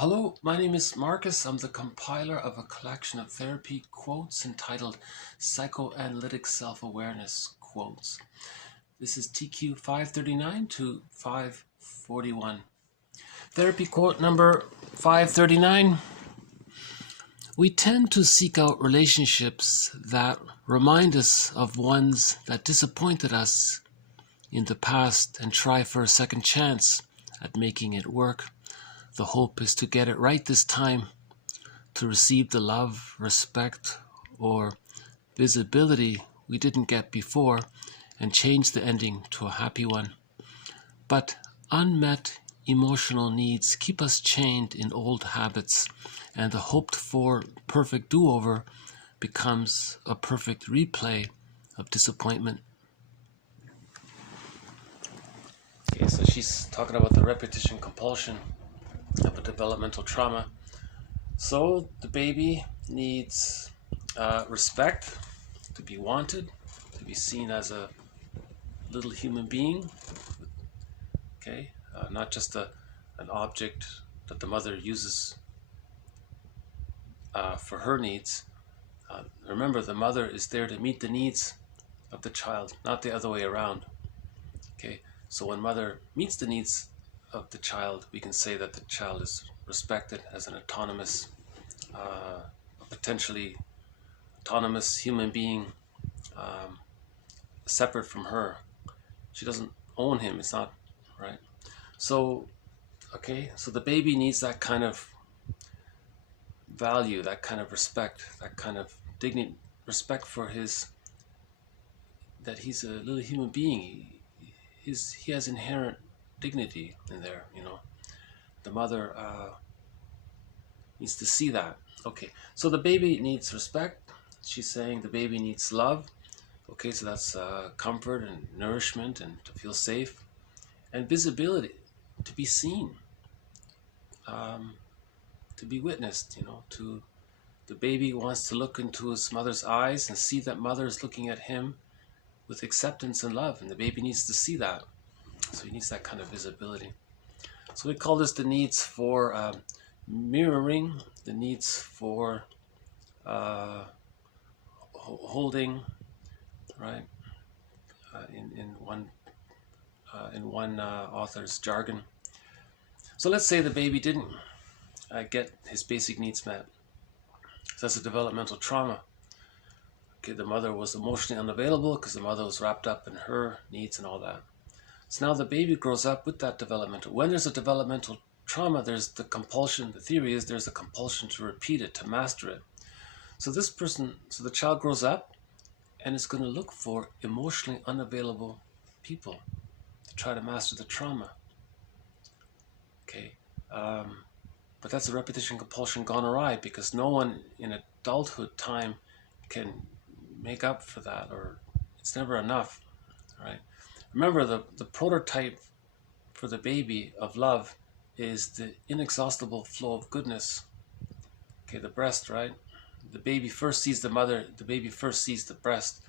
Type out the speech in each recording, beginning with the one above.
Hello, my name is Marcus. I'm the compiler of a collection of therapy quotes entitled Psychoanalytic Self-Awareness Quotes. This is TQ 539 to 541. Therapy quote number 539. We tend to seek out relationships that remind us of ones that disappointed us in the past and try for a second chance at making it work. The hope is to get it right this time, to receive the love, respect, or visibility we didn't get before and change the ending to a happy one. But unmet emotional needs keep us chained in old habits, and the hoped-for perfect do-over becomes a perfect replay of disappointment. Okay, so she's talking about the repetition compulsion of a developmental trauma. So the baby needs respect, to be wanted, to be seen as a little human being, okay, not just an object that the mother uses for her needs. Remember, the mother is there to meet the needs of the child, not the other way around. Okay, so when mother meets the needs of the child, we can say that the child is respected as an autonomous, potentially autonomous human being, separate from her. She doesn't own him. It's not right. So, okay, so the baby needs that kind of value, that kind of respect, that kind of dignity, respect for that he's a little human being. He has inherent dignity in there, you know. The mother needs to see that. Okay, so the baby needs respect. She's saying the baby needs love. Okay, so that's comfort and nourishment and to feel safe. And visibility, to be seen, to be witnessed, you know. The baby wants to look into his mother's eyes and see that mother is looking at him with acceptance and love, and the baby needs to see that. So he needs that kind of visibility. So we call this the needs for mirroring, the needs for holding, right? In one author's jargon. So let's say the baby didn't get his basic needs met. So that's a developmental trauma. Okay, the mother was emotionally unavailable because the mother was wrapped up in her needs and all that. So now the baby grows up with that developmental. When there's a developmental trauma, there's the compulsion. The theory is there's a compulsion to repeat it, to master it. So the child grows up and is going to look for emotionally unavailable people to try to master the trauma. Okay, but that's a repetition compulsion gone awry, because no one in adulthood time can make up for that, or it's never enough, right? Remember, the prototype for the baby of love is the inexhaustible flow of goodness. Okay, the breast, right? The baby first sees the mother, the baby first sees the breast.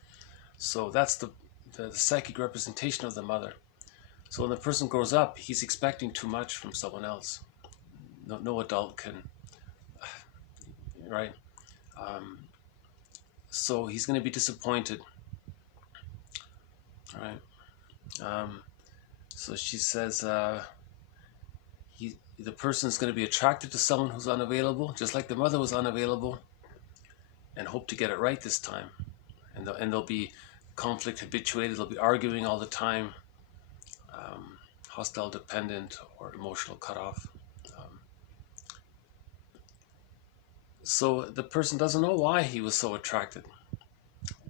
So that's the psychic representation of the mother. So when the person grows up, he's expecting too much from someone else. No adult can, right? So he's going to be disappointed, right? So she says the person is going to be attracted to someone who's unavailable, just like the mother was unavailable, and hope to get it right this time. And they'll be conflict habituated. They'll be arguing all the time, hostile dependent or emotional cutoff. So the person doesn't know why he was so attracted.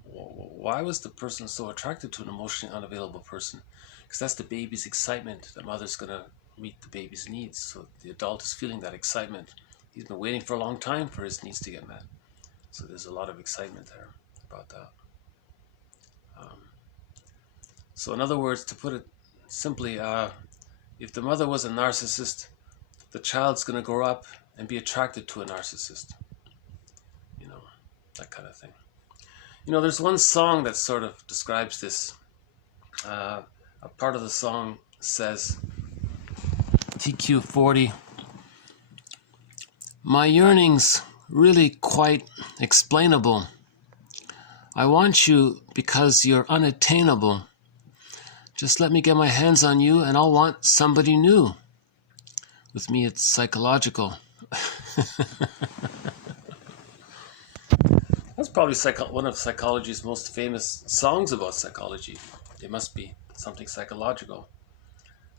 Why was the person so attracted to an emotionally unavailable person? Because that's the baby's excitement. The mother's going to meet the baby's needs. So the adult is feeling that excitement. He's been waiting for a long time for his needs to get met. So there's a lot of excitement there about that. So in other words, to put it simply, if the mother was a narcissist, the child's going to grow up and be attracted to a narcissist. You know, that kind of thing. You know, there's one song that sort of describes this. A part of the song says, TQ 40, My yearning's really quite explainable. I want you because you're unattainable. Just let me get my hands on you and I'll want somebody new. With me, it's psychological. That's probably one of psychology's most famous songs about psychology. It must be something psychological.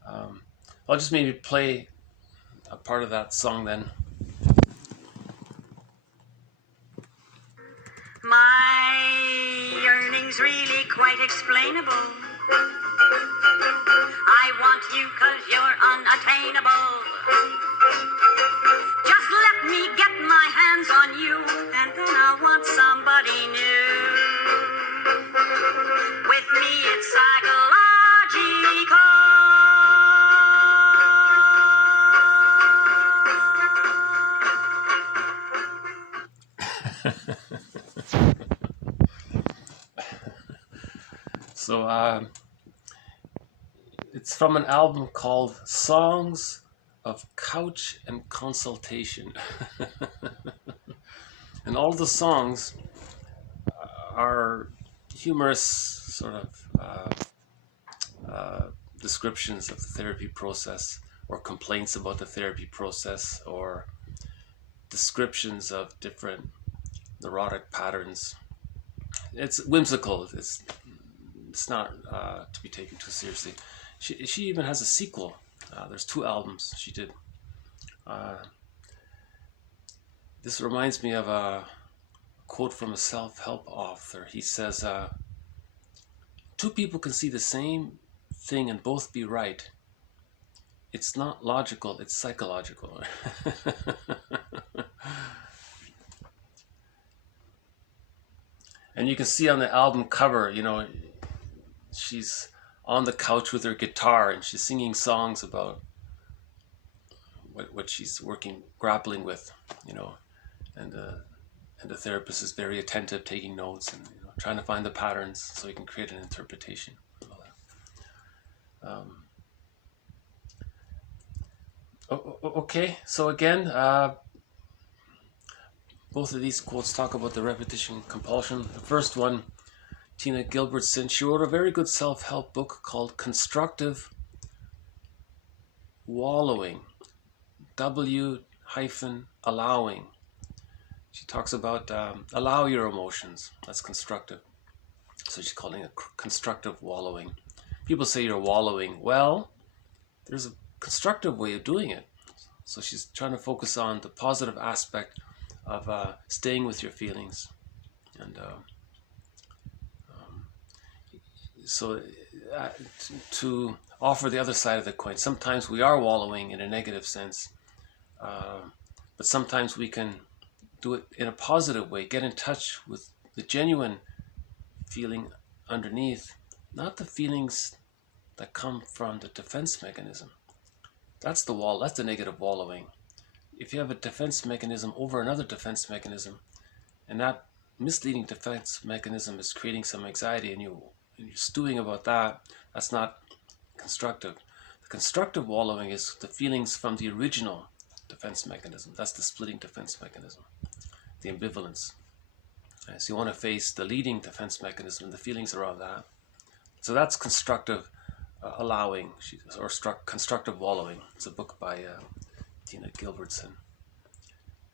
I'll just maybe play a part of that song then. My yearning's really quite explainable. I want you 'cause you're unattainable. Just let me get my hands on you, and then I'll want somebody new. With me it's psychological. So it's from an album called Songs of Couch and Consultation. And all the songs are humorous sort of descriptions of the therapy process, or complaints about the therapy process, or descriptions of different neurotic patterns. It's whimsical. It's not to be taken too seriously. She even has a sequel. There's 2 albums she did. This reminds me of a quote from a self-help author. He says, 2 people can see the same thing and both be right. It's not logical, it's psychological. And you can see on the album cover, she's on the couch with her guitar and she's singing songs about what she's grappling with, and the therapist is very attentive, taking notes and trying to find the patterns so he can create an interpretation of all that. Okay, so again, both of these quotes talk about the repetition compulsion. The first one, Tina Gilbertson, she wrote a very good self-help book called Constructive Wallowing, W-allowing. She talks about allow your emotions. That's constructive. So she's calling it constructive wallowing. People say you're wallowing. Well, there's a constructive way of doing it. So she's trying to focus on the positive aspect of staying with your feelings. And so to offer the other side of the coin, sometimes we are wallowing in a negative sense, but sometimes we can do it in a positive way, get in touch with the genuine feeling underneath, not the feelings that come from the defense mechanism. That's the negative wallowing. If you have a defense mechanism over another defense mechanism, and that misleading defense mechanism is creating some anxiety and you're stewing about that, that's not constructive. The constructive wallowing is the feelings from the original defense mechanism. That's the splitting defense mechanism, the ambivalence. So you want to face the leading defense mechanism and the feelings around that. So that's constructive allowing, or constructive wallowing. It's a book by Tina Gilbertson.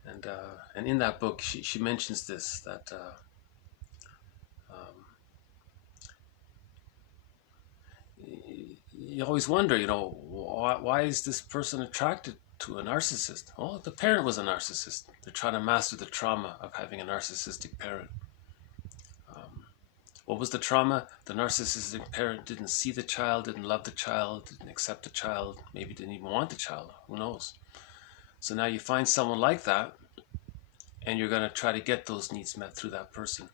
And in that book, she mentions this, that you always wonder, why is this person attracted to a narcissist? Oh, the parent was a narcissist. They're trying to master the trauma of having a narcissistic parent. What was the trauma? The narcissistic parent didn't see the child, didn't love the child, didn't accept the child, maybe didn't even want the child. Who knows? So now you find someone like that, and you're going to try to get those needs met through that person.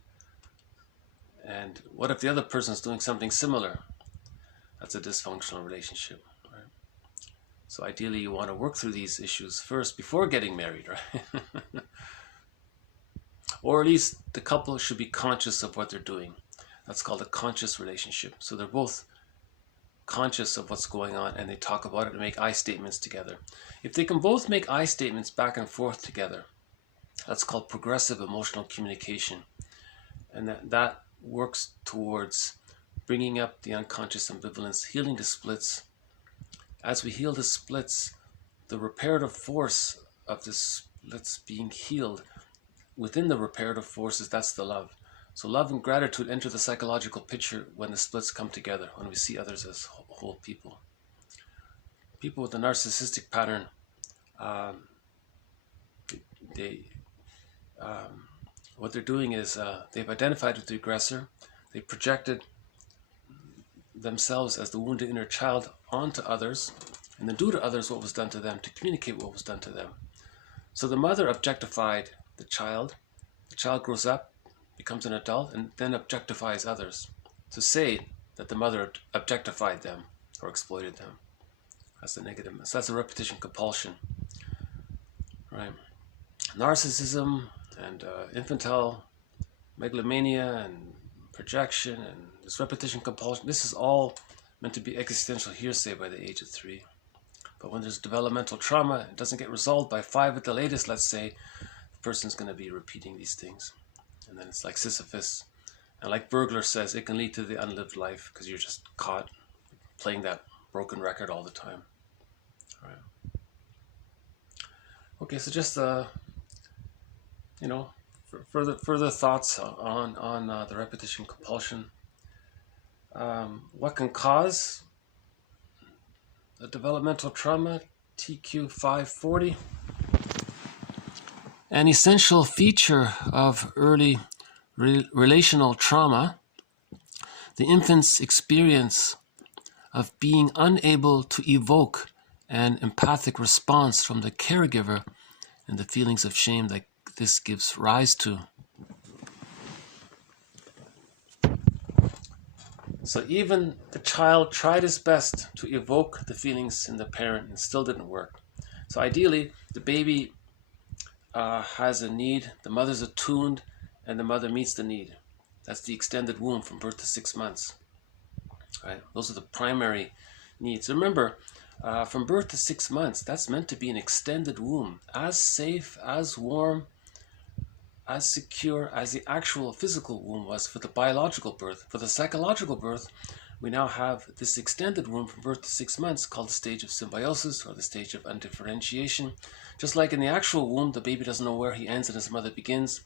And what if the other person is doing something similar? That's a dysfunctional relationship, right? So ideally you want to work through these issues first before getting married, right? Or at least the couple should be conscious of what they're doing. That's called a conscious relationship. So they're both conscious of what's going on, and they talk about it and make I statements together. If they can both make I statements back and forth together, that's called progressive emotional communication. And that works towards bringing up the unconscious ambivalence, healing the splits. As we heal the splits, the reparative force of the splits being healed, within the reparative forces, that's the love. So love and gratitude enter the psychological picture when the splits come together, when we see others as whole people. People with a narcissistic pattern, what they're doing is they've identified with the aggressor, they projected themselves as the wounded inner child onto others, and then do to others what was done to them to communicate what was done to them. So the mother objectified the child grows up, becomes an adult, and then objectifies others to say that the mother objectified them or exploited them. That's the negative. So that's a repetition compulsion, right? Narcissism and infantile megalomania and projection and this repetition compulsion, this is all meant to be existential hearsay by the age of 3. But when there's developmental trauma, it doesn't get resolved by 5 at the latest, let's say, the person's going to be repeating these things. And then it's like Sisyphus. And like Burglar says, it can lead to the unlived life because you're just caught playing that broken record all the time. All right. Okay, so just further thoughts on the repetition compulsion. What can cause the developmental trauma? TQ 540. An essential feature of early relational trauma, the infant's experience of being unable to evoke an empathic response from the caregiver and the feelings of shame that this gives rise to. So even the child tried his best to evoke the feelings in the parent and still didn't work. So ideally, the baby has a need, the mother's attuned, and the mother meets the need. That's the extended womb from birth to 6 months. Right? Those are the primary needs. Remember, from birth to 6 months, that's meant to be an extended womb, as safe, as warm, as secure as the actual physical womb was for the biological birth. For the psychological birth, we now have this extended womb from birth to 6 months called the stage of symbiosis or the stage of undifferentiation. Just like in the actual womb, the baby doesn't know where he ends and his mother begins.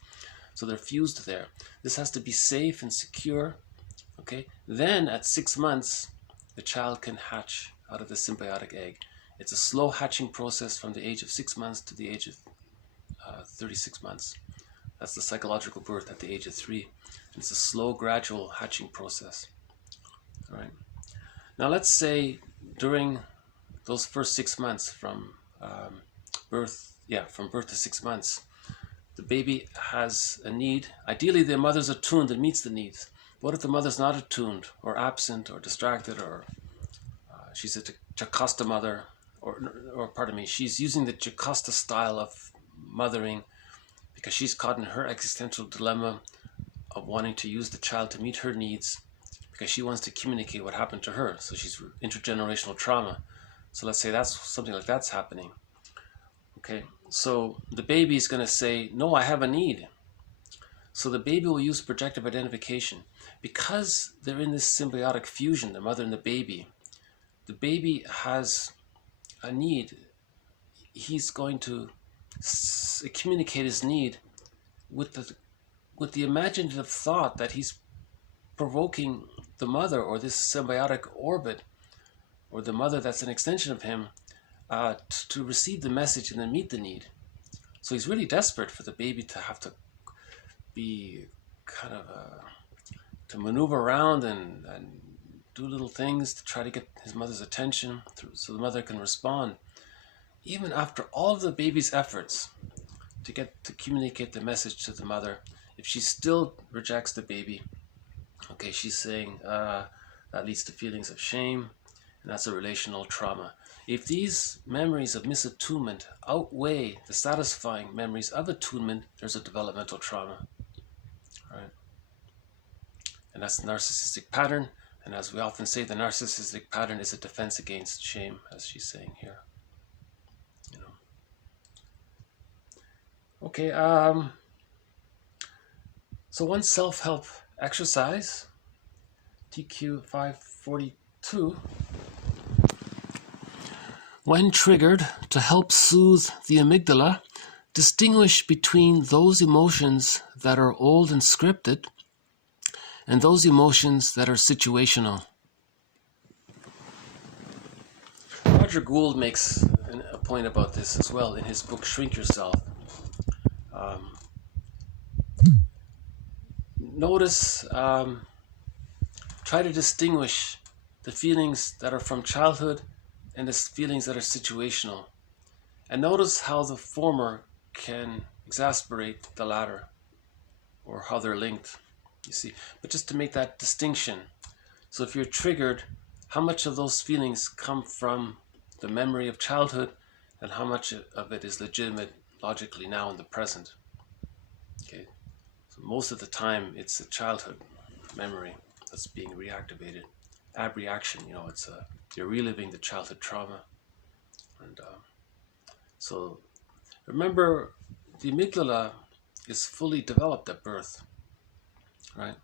So they're fused there. This has to be safe and secure. Okay. Then at 6 months, the child can hatch out of the symbiotic egg. It's a slow hatching process from the age of 6 months to the age of 36 months. That's the psychological birth at the age of 3. It's a slow, gradual hatching process. All right. Now let's say during those first 6 months from birth to 6 months, the baby has a need. Ideally, the mother's attuned and meets the needs. What if the mother's not attuned or absent or distracted, or she's a Jocasta mother, or pardon me, she's using the Jocasta style of mothering because she's caught in her existential dilemma of wanting to use the child to meet her needs because she wants to communicate what happened to her. So she's intergenerational trauma. So let's say that's something like that's happening. Okay, so the baby is going to say, no, I have a need. So the baby will use projective identification. Because they're in this symbiotic fusion, the mother and the baby has a need. He's going to communicate his need with the imaginative thought that he's provoking the mother or this symbiotic orbit or the mother that's an extension of him to receive the message and then meet the need. So he's really desperate for the baby to have to be kind of to maneuver around and do little things to try to get his mother's attention so the mother can respond. Even after all of the baby's efforts to communicate the message to the mother, if she still rejects the baby, okay, she's saying that leads to feelings of shame, and that's a relational trauma. If these memories of misattunement outweigh the satisfying memories of attunement, there's a developmental trauma, right? And that's the narcissistic pattern, And as we often say, the narcissistic pattern is a defense against shame, as she's saying here. You know. Okay, so one self-help exercise, TQ 542. When triggered, to help soothe the amygdala, distinguish between those emotions that are old and scripted and those emotions that are situational. Roger Gould makes a point about this as well in his book Shrink Yourself. Notice, try to distinguish the feelings that are from childhood and the feelings that are situational. And notice how the former can exasperate the latter, or how they're linked, you see. But just to make that distinction. So if you're triggered, how much of those feelings come from the memory of childhood and how much of it is legitimate logically now in the present? Okay. So most of the time it's a childhood memory that's being reactivated. Abreaction, you know, it's you're reliving the childhood trauma. And so remember, the amygdala is fully developed at birth, right?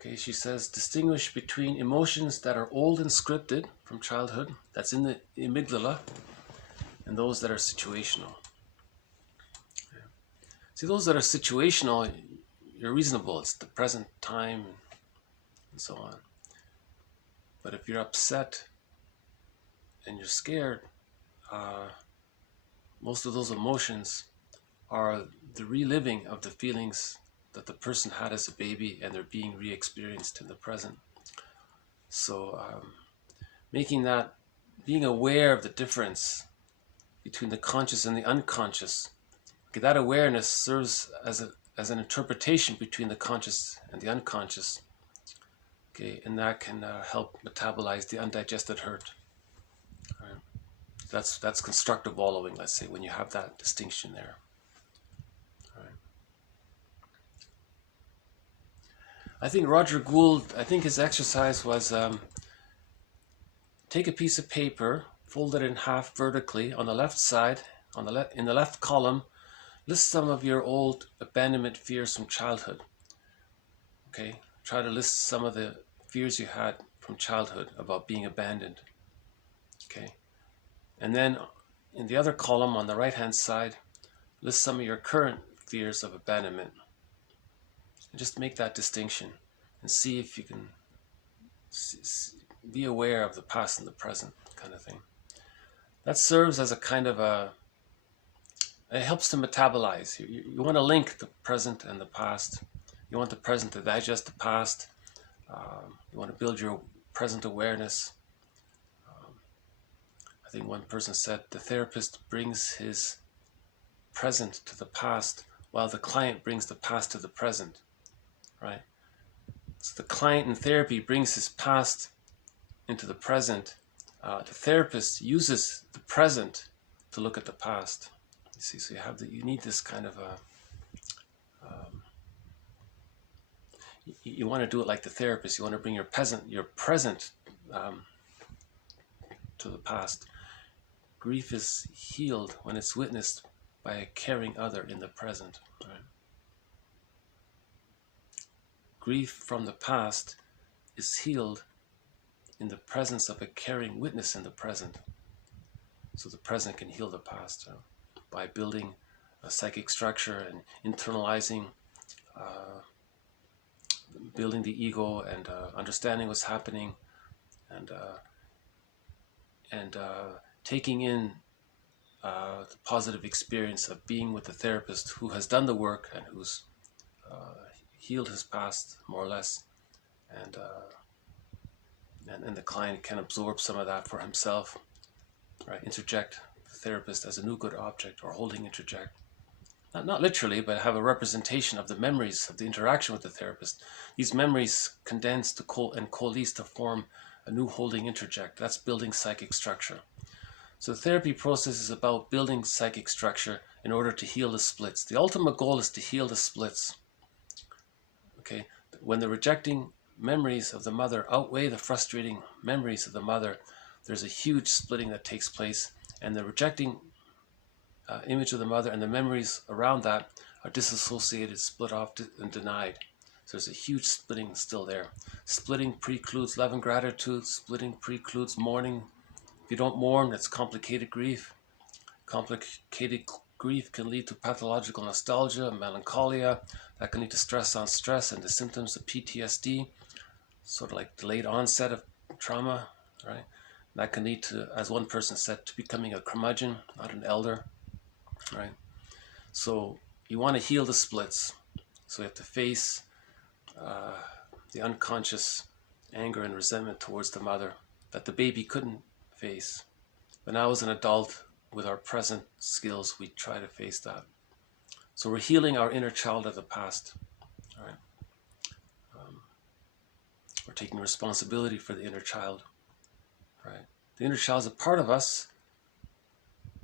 Okay, she says, distinguish between emotions that are old and scripted from childhood, that's in the amygdala, and those that are situational. Okay. See, those that are situational, you're reasonable, it's the present time and so on. But if you're upset and you're scared, most of those emotions are the reliving of the feelings that the person had as a baby, and they're being re-experienced in the present. So being aware of the difference between the conscious and the unconscious, okay, that awareness serves as an interpretation between the conscious and the unconscious. Okay, and that can help metabolize the undigested hurt. Right. That's constructive wallowing, let's say, when you have that distinction there. Right. I think Roger Gould, his exercise was take a piece of paper, fold it in half vertically on the left side, in the left column, list some of your old abandonment fears from childhood. Okay, try to list some of the fears you had from childhood about being abandoned. Okay, and then in the other column on the right hand side, list some of your current fears of abandonment. And just make that distinction and see if you can be aware of the past and the present, kind of thing. That serves as a kind of it helps to metabolize. You want to link the present and the past. You want the present to digest the past. You want to build your present awareness. I think one person said the therapist brings his present to the past while the client brings the past to the present, right? So the client in therapy brings his past into the present. The therapist uses the present to look at the past. You see, so you need this kind of you want to do it like the therapist. You want to bring your present to the past. Grief is healed when it's witnessed by a caring other in the present. Right? Grief from the past is healed in the presence of a caring witness in the present. So the present can heal the past by building a psychic structure and internalizing, building the ego and understanding what's happening, and taking in the positive experience of being with the therapist who has done the work and who's healed his past more or less, and the client can absorb some of that for himself, right? Interject the therapist as a new good object, or holding interject. Not literally, but have a representation of the memories of the interaction with the therapist. These memories condense and coalesce to form a new holding interject. That's building psychic structure. So the therapy process is about building psychic structure in order to heal the splits. The ultimate goal is to heal the splits. Okay, when the rejecting memories of the mother outweigh the frustrating memories of the mother, there's a huge splitting that takes place, and the rejecting image of the mother and the memories around that are disassociated, split off, and denied. So there's a huge splitting still there. Splitting precludes love and gratitude. Splitting precludes mourning. If you don't mourn, that's complicated grief. Complicated grief can lead to pathological nostalgia, melancholia. That can lead to stress on stress and the symptoms of PTSD, sort of like delayed onset of trauma, right? That can lead to, as one person said, to becoming a curmudgeon, not an elder, right? So you want to heal the splits. So you have to face the unconscious anger and resentment towards the mother that the baby couldn't face. But now as an adult, with our present skills, we try to face that. So we're healing our inner child of the past. All right? We're taking responsibility for the inner child. Right? The inner child is a part of us.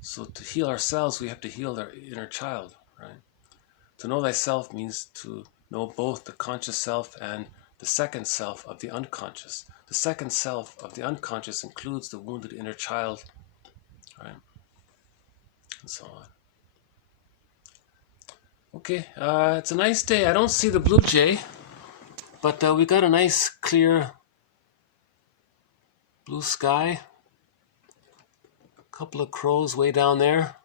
So to heal ourselves, we have to heal our inner child. Right? To know thyself means to know both the conscious self and the second self of the unconscious. The second self of the unconscious includes the wounded inner child, right? And so on. Okay, it's a nice day. I don't see the blue jay, but we got a nice clear blue sky. A couple of crows way down there.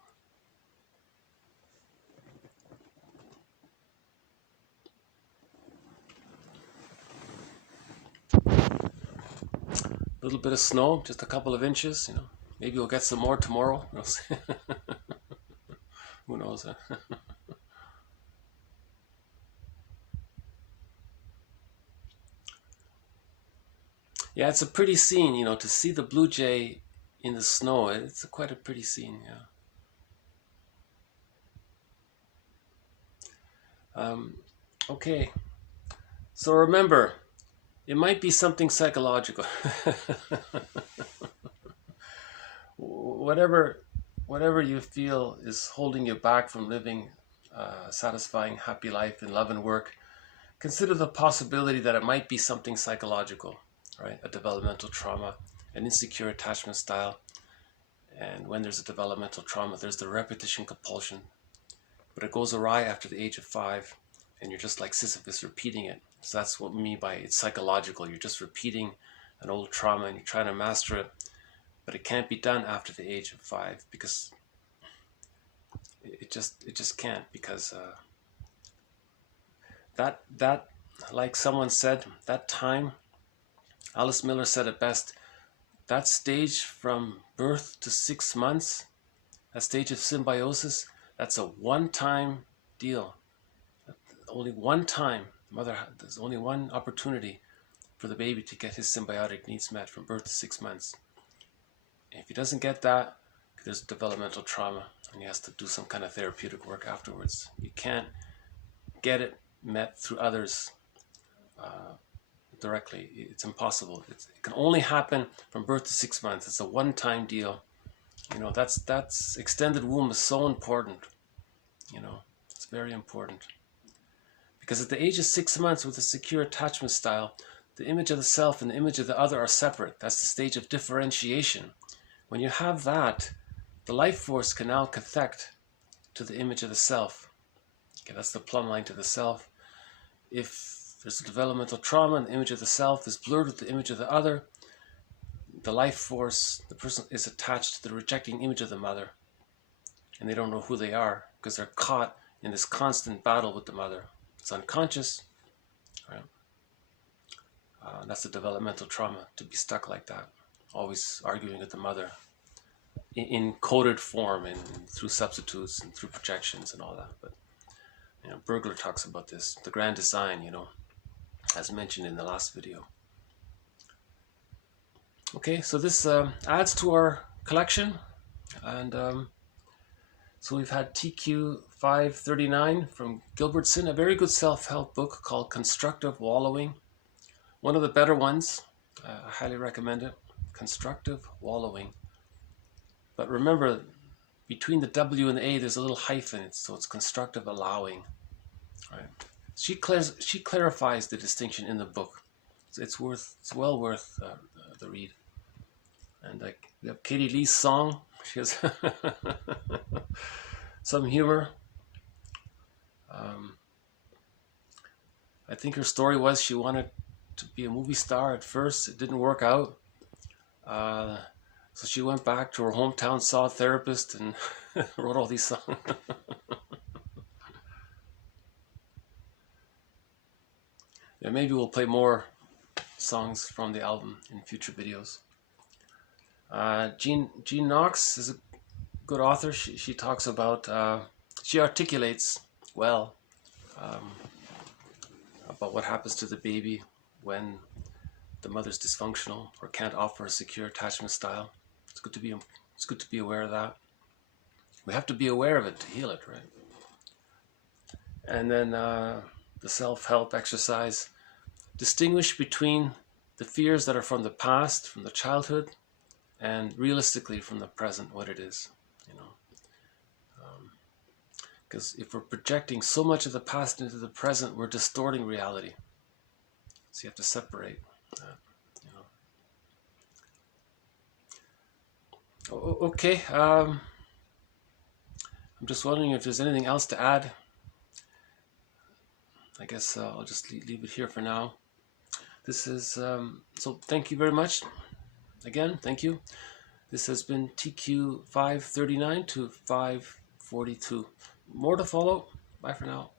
A little bit of snow, just a couple of inches, you know. Maybe we'll get some more tomorrow. We'll see. Who knows? Yeah, it's a pretty scene, you know, to see the blue jay in the snow. It's quite a pretty scene, yeah. Okay, so remember, it might be something psychological. Whatever you feel is holding you back from living a satisfying, happy life in love and work, consider the possibility that it might be something psychological, right? A developmental trauma, an insecure attachment style. And when there's a developmental trauma, there's the repetition compulsion. But it goes awry after the age of 5, and you're just like Sisyphus repeating it. So that's what we mean by it's psychological. You're just repeating an old trauma and you're trying to master it. But it can't be done after the age of 5 because it just can't, because that like someone said, that time, Alice Miller said it best, that stage from birth to 6 months, that stage of symbiosis, that's a one-time deal. Only one time, there's only one opportunity for the baby to get his symbiotic needs met from birth to 6 months. If he doesn't get that, there's developmental trauma and he has to do some kind of therapeutic work afterwards. You can't get it met through others directly. It's impossible. It can only happen from birth to 6 months. It's a one-time deal. You know, that's extended womb is so important. You know, it's very important. Because at the age of 6 months with a secure attachment style, the image of the self and the image of the other are separate. That's the stage of differentiation. When you have that, the life force can now connect to the image of the self. Okay, that's the plumb line to the self. If there's a developmental trauma and the image of the self is blurred with the image of the other, the life force, the person is attached to the rejecting image of the mother. And they don't know who they are because they're caught in this constant battle with the mother. It's unconscious, right? That's a developmental trauma, to be stuck like that, always arguing with the mother in coded form and through substitutes and through projections and all that. But you know, Bergler talks about this, the grand design, you know, as mentioned in the last video. Okay, so this adds to our collection, and so we've had TQ 539 from Gilbertson, a very good self-help book called Constructive Wallowing. One of the better ones. I highly recommend it. Constructive Wallowing But remember, between the W and the A, there's a little hyphen, so it's constructive allowing. Right? She clarifies the distinction in the book. It's well worth the read. And we have Katie Lee's song. She has some humor. I think her story was she wanted to be a movie star at first. It didn't work out. So she went back to her hometown, saw a therapist, and wrote all these songs. Yeah, maybe we'll play more songs from the album in future videos. Jean Knox is a good author. She talks about, she articulates well about what happens to the baby when the mother's dysfunctional or can't offer a secure attachment style. It's good to be aware of that. We have to be aware of it to heal it, right? And then the self-help exercise. Distinguish between the fears that are from the past, from the childhood, and realistically from the present, what it is, you know. Because if we're projecting so much of the past into the present, we're distorting reality. So you have to separate that, you know. Okay, I'm just wondering if there's anything else to add. I guess I'll just leave it here for now. This is, so thank you very much. Again, thank you. This has been TQ 539 to 542. More to follow. Bye for now.